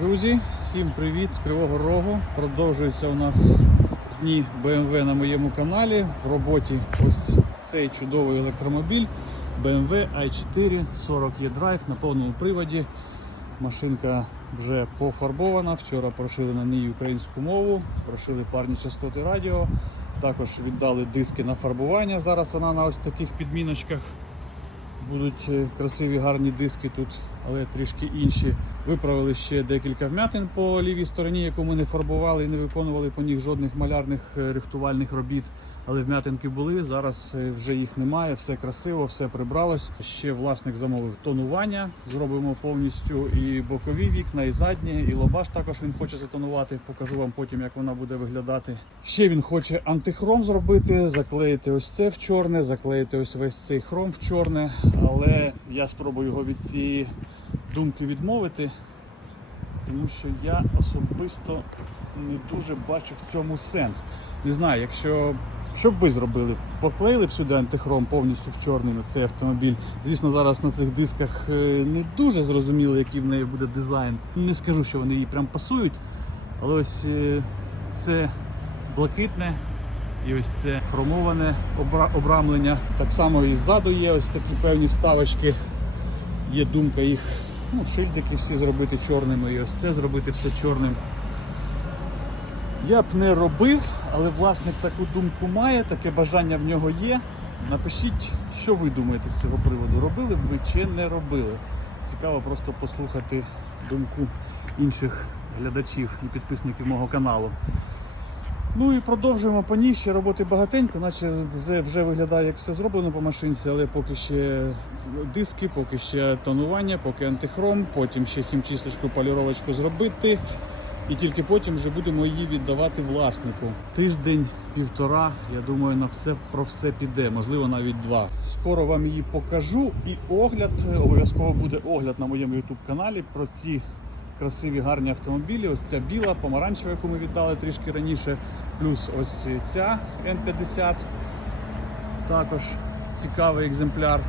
Друзі, всім привіт з Кривого Рогу. Продовжуються у нас дні BMW на моєму каналі. В роботі ось цей чудовий електромобіль BMW i4 40 e Drive на повному приводі. Машинка вже пофарбована. Вчора прошили на ній українську мову, прошили парні частоти радіо. Також віддали диски на фарбування. Зараз вона на ось таких підміночках. Будуть е, красиві гарні диски тут, але трішки інші. Виправили ще декілька вмятин по лівій стороні, яку ми не фарбували і не виконували по них жодних малярних е, рихтувальних робіт. Але вмятинки були. Зараз е, вже їх немає, все красиво, все прибралось. Ще власник замовив тонування. Зробимо повністю і бокові вікна, і задні, і лобаш також він хоче затонувати. Покажу вам потім, як вона буде виглядати. Ще він хоче антихром зробити, заклеїти ось це в чорне, заклеїти ось весь цей хром в чорне. Але я спробую його від цієї думки відмовити, тому що я особисто не дуже бачу в цьому сенс. Не знаю, якщо що б ви зробили? Поклеїли б сюди антихром повністю в чорний на цей автомобіль. Звісно, зараз на цих дисках е, не дуже зрозуміло, який в неї буде дизайн. Не скажу, що вони їй прям пасують, але ось е, це блакитне і ось це хромоване обра- обрамлення. Так само і ззаду є ось такі певні вставочки. Є думка їх, ну, шильдики всі зробити чорними, і ось це зробити все чорним. Я б не робив, але власник таку думку має, таке бажання в нього є. Напишіть, що ви думаєте з цього приводу. Робили б ви чи не робили. Цікаво просто послухати думку інших глядачів і підписників мого каналу. Ну і продовжуємо по ній ще роботи багатенько, наче вже, виглядає як все зроблено по машинці, але поки ще диски, поки ще тонування, поки антихром, потім ще хімчисточку, поліровочку зробити. І тільки потім вже будемо її віддавати власнику. Тиждень, півтора, я думаю, на все про все піде, можливо, навіть два. Скоро вам її покажу. І огляд обов'язково буде огляд на моєму youtube каналі про ці красиві гарні автомобілі. Ось ця біла, помаранчева, яку ми віддали трішки раніше, плюс ось ця М50. Також цікавий екземпляр.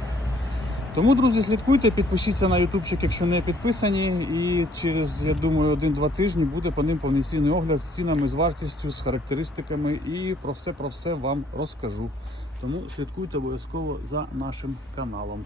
Тому, друзі, слідкуйте, підпишіться на ютубчик, якщо не підписані. І через, я думаю, один-два тижні буде по ним повноцінний огляд з цінами, з вартістю, з характеристиками і про все про все вам розкажу. Тому слідкуйте обов'язково за нашим каналом.